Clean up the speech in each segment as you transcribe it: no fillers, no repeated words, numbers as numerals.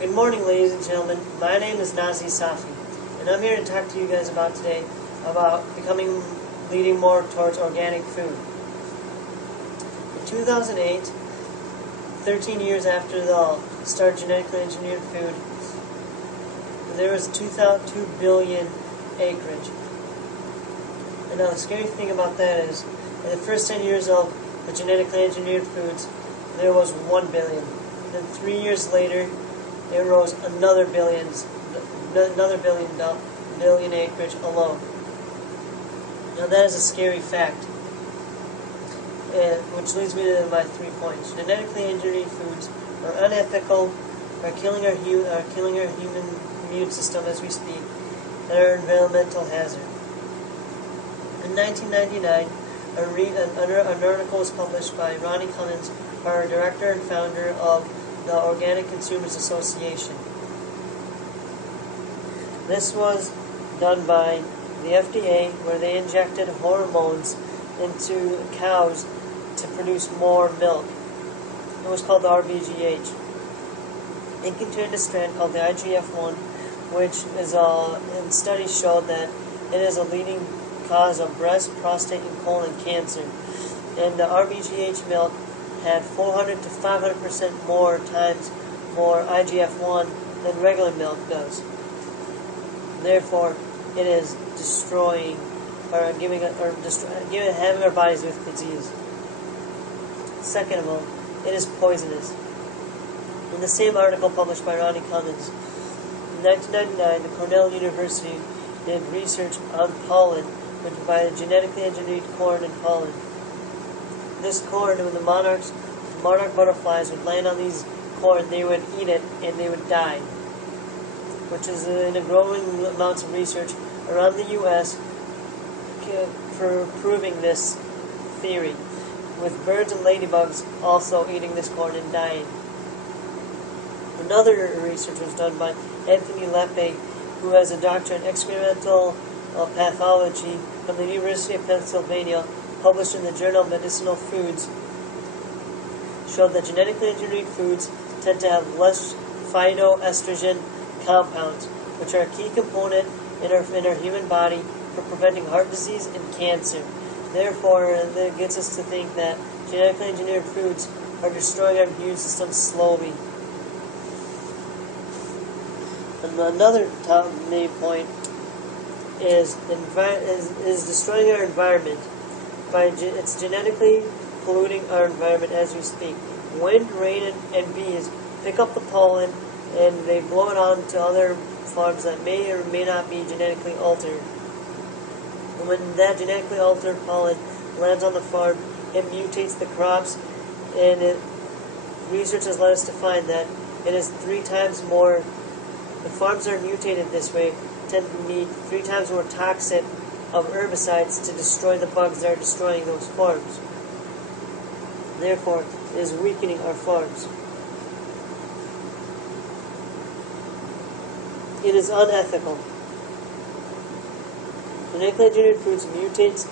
Good morning, ladies and gentlemen. My name is Nazih Safi, and I'm here to talk to you guys today about leading more towards organic food. In 2008, 13 years after the start of genetically engineered food, there was 2 billion acreage. And now the scary thing about that is, in the first 10 years of the genetically engineered foods, there was 1 billion. Then 3 years later, it rose another billion acreage alone. Now that is a scary fact, which leads me to my 3 points. Genetically engineered foods are unethical, are killing our human immune system as we speak, and are an environmental hazard. In 1999, an article was published by Ronnie Cummins, our director and founder of the Organic Consumers Association. This was done by the FDA, where they injected hormones into cows to produce more milk. It was called the RBGH. It contained a strand called the IGF-1, which is in studies showed that it is a leading cause of breast, prostate, and colon cancer. And the RBGH milk had 400 to 500% more times more IGF-1 than regular milk does. Therefore, it is destroying or having our bodies with disease. Second of all, it is poisonous. In the same article published by Ronnie Cummins, in 1999, the Cornell University did research on pollen, which provided genetically engineered corn and pollen. This corn, when the monarch butterflies would land on these corn, they would eat it and they would die, which is in a growing amounts of research around the U.S. for proving this theory, with birds and ladybugs also eating this corn and dying. Another research was done by Anthony Lepe, who has a doctorate in experimental pathology from the University of Pennsylvania, published in the Journal of Medicinal Foods, showed that genetically engineered foods tend to have less phytoestrogen compounds, which are a key component in our human body for preventing heart disease and cancer. Therefore, that gets us to think that genetically engineered foods are destroying our immune system slowly. And another main point is destroying our environment. It's genetically polluting our environment as we speak. Wind, rain, and bees pick up the pollen and they blow it on to other farms that may or may not be genetically altered. And when that genetically altered pollen lands on the farm, it mutates the crops, and research has led us to find that it is 3 times more. The farms that are mutated this way tend to need 3 times more toxic of herbicides to destroy the bugs that are destroying those farms. Therefore, it is weakening our farms. It is unethical. Genetically engineered foods mutates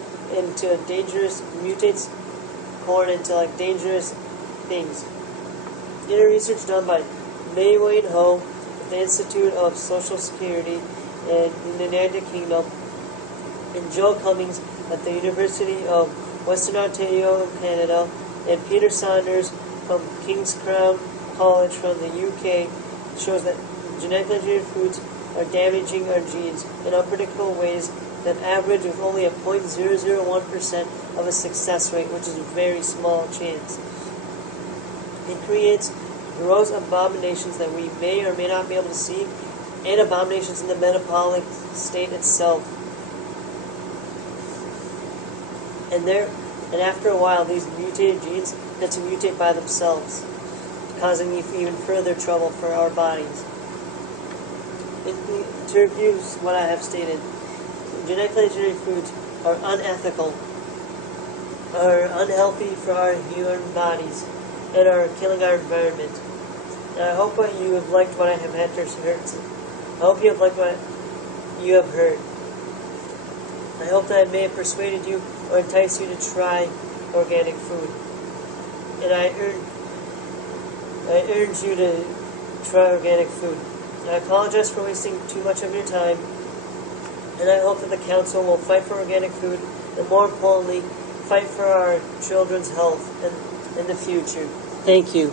corn into dangerous things. In a research done by Mei Wayne Ho at the Institute of Social Security in the United Kingdom, and Joe Cummings at the University of Western Ontario in Canada, and Peter Saunders from King's Crown College from the UK, shows that genetically engineered foods are damaging our genes in unpredictable ways that average with only a 0.001% of a success rate, which is a very small chance. It creates gross abominations that we may or may not be able to see, and abominations in the metabolic state itself. And after a while, these mutated genes tend to mutate by themselves, causing even further trouble for our bodies. To review what I have stated, genetically engineered foods are unethical, are unhealthy for our human bodies, and are killing our environment. And I hope that you have liked what I have had to heard. I hope you have liked what you have heard. I hope that I may have persuaded you or enticed you to try organic food. And I urge you to try organic food. I apologize for wasting too much of your time, and I hope that the Council will fight for organic food, and more importantly, fight for our children's health in the future. Thank you.